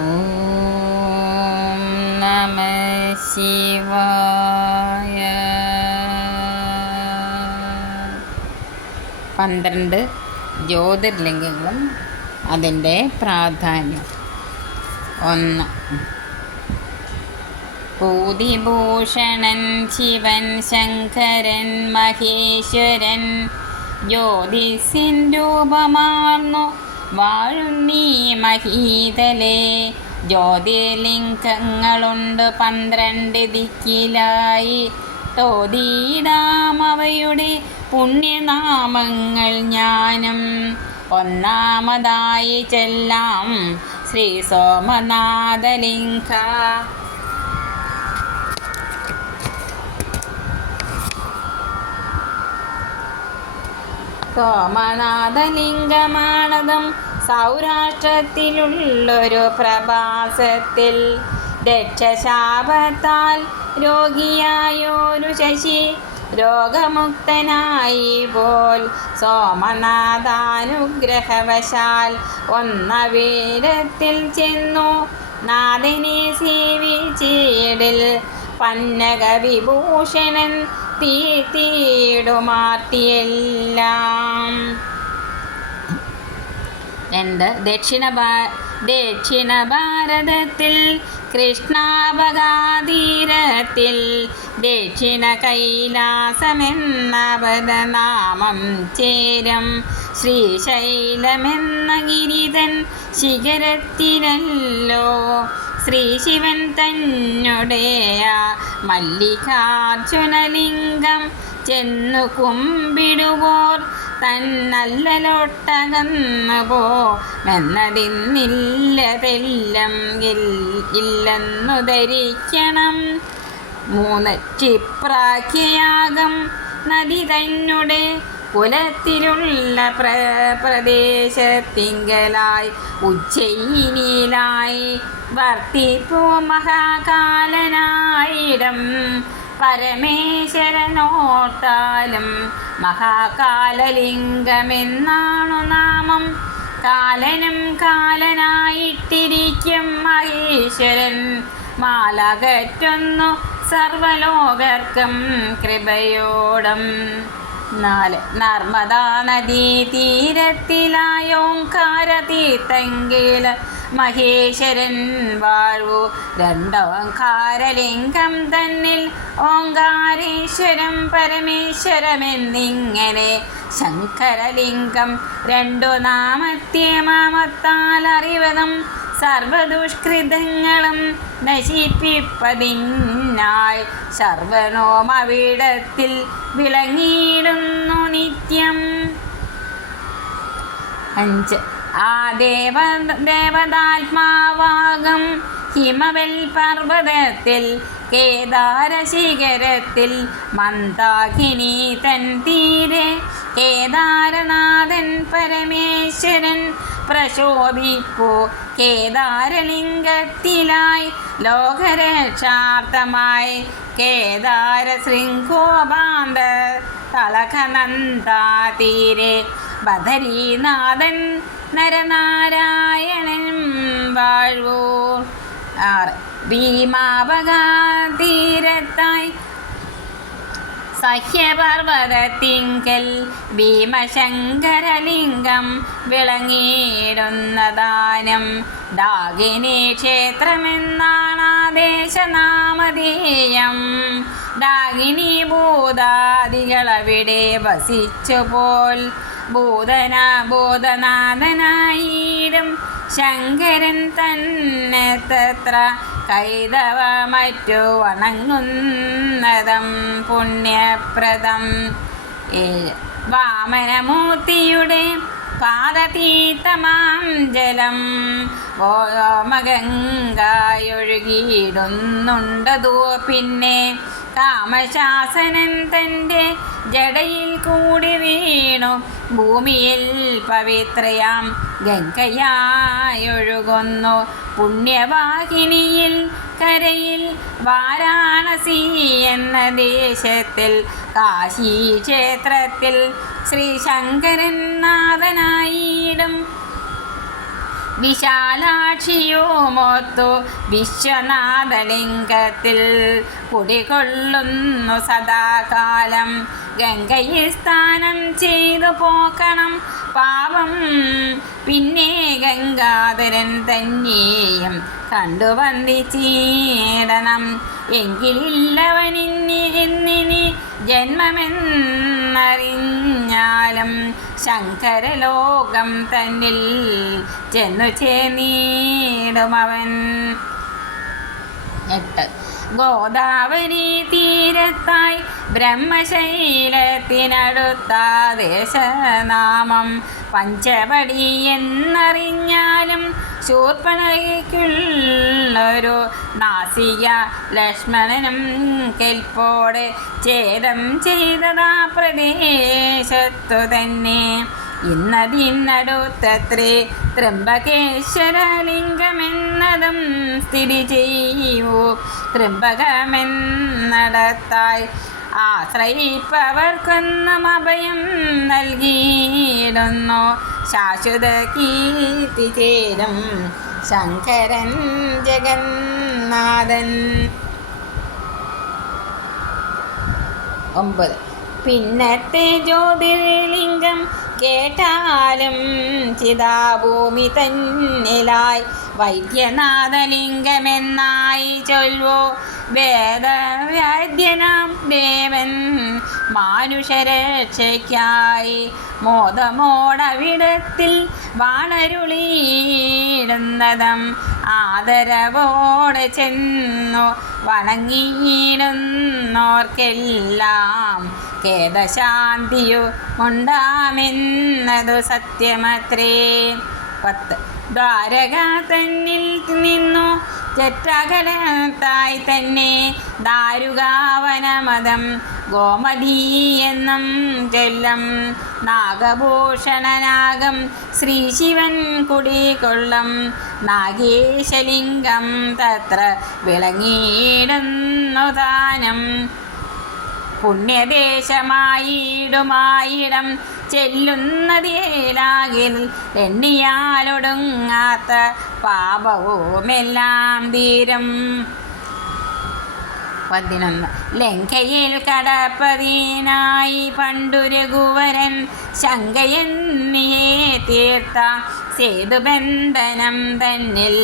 ഓം നമ ശിവായ. 12 ജ്യോതിർലിംഗങ്ങളും അതിൻ്റെ പ്രാധാന്യം. 1. ഭൂതിഭൂഷണൻ ശിവൻ ശങ്കരൻ മഹേശ്വരൻ ജ്യോതിസിൻ രൂപമാർന്നു വാഴുന്നീ മഹീതലേ. ജ്യോതിർലിംഗങ്ങളുണ്ട് 12 ദിക്കിലായി. തോതിയിടാം അവയുടെ പുണ്യനാമങ്ങൾ ജ്ഞാനം. ഒന്നാമതായി ചെല്ലാം ശ്രീ സോമനാഥലിംഗ. സോമനാഥലിംഗമാണതും സൗരാഷ്ട്രത്തിലുള്ളൊരു പ്രഭാസത്തിൽ. ദക്ഷശാപത്താൽ രോഗിയായൊരു ശശി രോഗമുക്തനായി പോൽ. സോമനാഥാനുഗ്രഹവശാൽ ഒന്നവീരത്തിൽ ചെന്നു നാഥനെ സേവിച്ചിടിൽ. പന്നക വിഭൂഷണൻ തീർത്തിടുമാർത്തിയെല്ലാം. 2. ദക്ഷിണ ഭാരതത്തിൽ കൃഷ്ണാപകാതീരത്തിൽ ദക്ഷിണ കൈലാസമെന്ന പദനാമം ചേരം. ശ്രീശൈലമെന്ന ഗിരിതൻ ശിഖരത്തിലല്ലോ ശ്രീശിവൻ തന്നുടേയ മല്ലികാർജുനലിംഗം ചെന്നു കുമ്പിടുവോർ തന്നല്ലലൊട്ടകന്നു പോമെന്നതിന്നില്ലതെല്ലാം ഇല്ലെന്നു ധരിക്കണം. 3. ക്ഷിപ്രാഖ്യയാഗം നദി തന്നെ കുലത്തിലുള്ള പ്രദേശത്തിങ്കലായി ഉജ്ജയിനിയിലായി വർത്തിപ്പൂ മഹാകാലനായിടം. പരമേശ്വരനോർത്താലും മഹാകാലലിംഗമെന്നാണു നാമം. കാലനും കാലനായിട്ടിരിക്കും മഹേശ്വരൻ മാലകറ്റുന്നു സർവലോകർക്കും കൃപയോടും. 4. നർമ്മദാ നദീ തീരത്തിലായോങ്കാരതീർത്ഥങ്കിൽ മഹേശ്വരൻ വാഴു. 2 ഓങ്കാരലിംഗം തന്നിൽ ഓങ്കാരേശ്വരം പരമേശ്വരമെന്നിങ്ങനെ ശങ്കരലിംഗം 2 നാമത്താൽ അറിവതും സർവദുഷ്കൃതങ്ങളും നശിപ്പിപ്പതിനായി സർവനോമവിടത്തിൽ വിളങ്ങിയിടുന്നു നിത്യം. 5. ആ ദേവതാത്മാവാകം ഹിമവൽ പർവ്വതത്തിൽ കേദാരശിഖരത്തിൽ മന്ദാകിനി തൻ തീരെ കേദാരനാഥൻ പരമേശ്വരൻ പ്രശോഭിപ്പൂ കേദാരലിംഗത്തിലായി ലോകരക്ഷാർത്ഥമായി കേദാര ശൃംഖോപാന്ത തളകനന്ദാ തീരെ ബദരീനാഥൻ നരനാരായണൻ വാഴൂ. 6. ഭീമാപകാതീരത്തായി സഹ്യപർവ്വതത്തിങ്കൽ ഭീമശങ്കരലിംഗം വിളങ്ങിയിടുന്നദാനം. ഡാകിനി ക്ഷേത്രമെന്നാണാദേശനാമധേയം. ഡാകിനി ഭൂതാദികളവിടെ വസിച്ചുപോൽ ഭൂതനാഥനായിടും ശങ്കരൻ തന്നെ തത്ര കൈതവ മറ്റു വണങ്ങുന്നതും പുണ്യപ്രദം. 7. വാമനമൂർത്തിയുടെ പാദതീർത്ഥമാം ജലം ഓമഗംഗായൊഴുകിയിടുന്നുണ്ടതോ പിന്നെ കാമശാസനൻ തൻ്റെ ജടയിൽ കൂടി വീണു ഭൂമിയിൽ പവിത്രയാം ഗംഗയായൊഴുകുന്നു. പുണ്യവാഹിനിയിൽ കരയിൽ വാരാണസി എന്ന ദേശത്തിൽ കാശി ക്ഷേത്രത്തിൽ ശ്രീ ശങ്കരൻ നാഥനായിടും വിശാലാക്ഷിയുമൊത്തു വിശ്വനാഥലിംഗത്തിൽ കുടികൊള്ളുന്നു സദാകാലം. ഗംഗയിൽ സ്നാനം ചെയ്തു പോക്കണം പാപം, പിന്നെ ഗംഗാധരൻ തന്നെയും കണ്ടു വന്ദിച്ചിടണം. എങ്കിലില്ലവനിന്നിനി ജന്മമെന്നറിഞ്ഞാലും ശങ്കരലോകം തന്നിൽ ചെന്നു ചേർന്നിടുമവൻ. 8. ഗോദാവരി തീരത്തായി ബ്രഹ്മശൈലത്തിനടുത്ത ദേശനാമം പഞ്ചവടി എന്നറിഞ്ഞാലും ശൂർപ്പണഖയ്ക്കുള്ളൊരു നാസിക ലക്ഷ്മണനും കെൽപ്പോടെ ഛേദം ചെയ്തതാ പ്രദേശത്തു തന്നെ. ഇന്നതിനടുത്തത്രേ ത്രംബകേശ്വരലിംഗമെന്നതും സ്ഥിതി ചെയ്യൂ. ത്രംബകമെന്നടത്തായി ആശ്രയിപ്പവർക്കൊന്നും അഭയം നൽകിയിടുന്നു. ശാശ്വത കീർത്തി ചേരും ശങ്കരൻ ജഗന്നാഥൻ. 9. പിന്നത്തെ ജ്യോതിർലിംഗം കേട്ടാലും ചിതാഭൂമി തന്നിലായി വൈദ്യനാഥലിംഗമെന്നായി ചൊൽവോ. വേദവൈദ്യനാം ദേവൻ മാനുഷരക്ഷയ്ക്കായി മോദമോടവിടത്തിൽ വാണരുളിയിടുന്നതും ആദരവോടെ ചെന്നു വണങ്ങിയിടുന്നോർക്കെല്ലാം ഖേദശാന്തിയുമുണ്ടാമെന്നതു സത്യമത്രേ. 10. ദ്വാരക തന്നിൽ നിന്നു ചറ്റകലത്തായി തന്നെ ദാരുകാവനമതം ഗോമതി എന്നും ചൊല്ലും. നാഗഭൂഷണനാഗം ശ്രീശിവൻ കുടികൊള്ളം നാഗേശലിംഗം തത്ര വിളങ്ങിയിടുന്നു താനം. പുണ്യദേശമായിടുമായിടം ചെല്ലുന്നതേലാകിൽ എണ്ണിയാലൊടുങ്ങാത്ത പാപവുമെല്ലാം തീരും. 11. ലങ്കയിൽ കടപ്പതിനായി പണ്ടു രഘുവരൻ ശങ്കയെന്നിയെ തീർത്ത സേതുബന്ധനം തന്നിൽ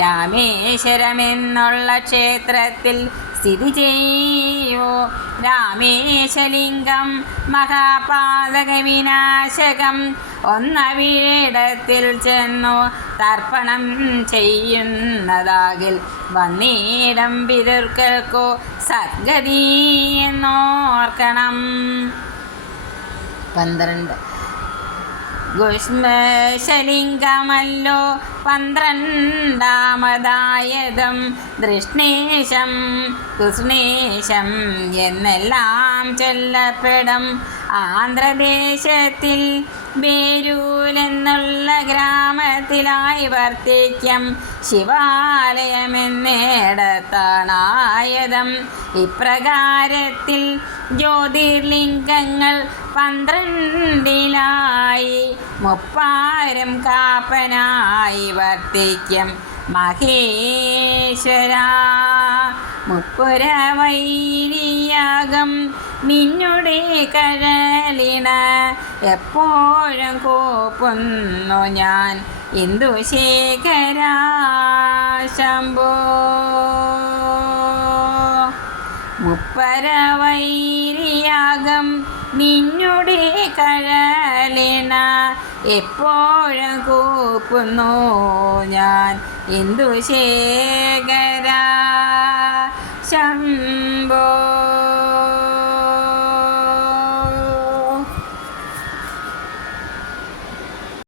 രാമേശ്വരമെന്നുള്ള ക്ഷേത്രത്തിൽ സ്ഥിതി ചെയ്യോ. രാമേശലിംഗം മഹാപാതക വിനാശകം ഒന്നവിടത്തിൽ ചെന്നു തർപ്പണം ചെയ്യുന്നതാകിൽ വന്നീടം പിതൃക്കൾക്കോ സദ്ഗതി എന്നോർക്കണം. 12. ഗുഷ്മശലിംഗമല്ലോ 12ാമതായതും ദൃഷ്ണേശം കൃഷ്ണേശം എന്നെല്ലാം ചൊല്ലപ്പെടും. ആന്ധ്രദേശത്തിൽ ബേരൂലെന്നുള്ള ഗ്രാമത്തിലായി വർത്തിക്കും ശിവാലയമെന്നിടത്താണായതും. ഇപ്രകാരത്തിൽ ജ്യോതിർലിംഗങ്ങൾ 12ലായി മുപ്പാരം കാപ്പനായി വർത്തിക്കും മഹേശ്വര. മുപ്പുരവൈരിയാകം നിന്നുടെ കഴലിണ എപ്പോഴും കൂപ്പുന്നു ഞാൻ ഇന്ദുശേഖര ശംഭോ. മുപ്പരവൈരിയാകം നിന്നുടെ കഴലിണ എപ്പോഴും കൂപ്പുന്നു ഞാൻ ഇന്ദുശേഖര ശംഭോ.